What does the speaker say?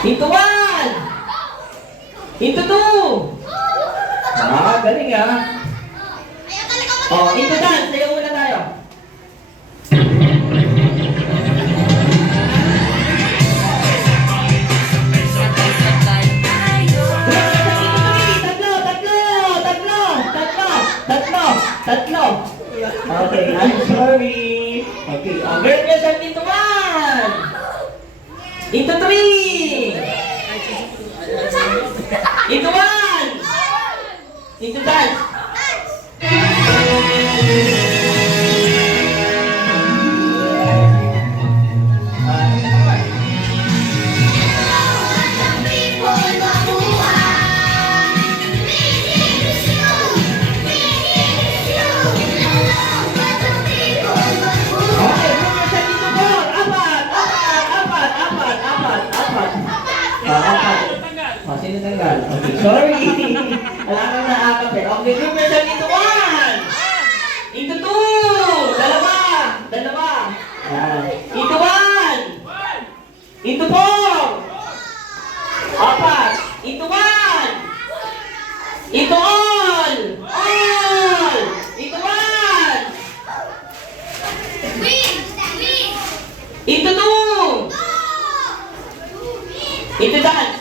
Into 1. Into 2. Galing ah. Oh, into dance. Sayo muna tayo. Tatlo. Okay, I'm sorry. Okay, girl version into 1. Into 3. Into 1. Into dance. Sino tanggal? Okay, sorry. Wala kang naakap eh. Okay, group version into 1. Into 2. Dalawa. Ayan. Into 1. Into 4. 4. Into 1. Into all. Into 1. Into 2. Into dance.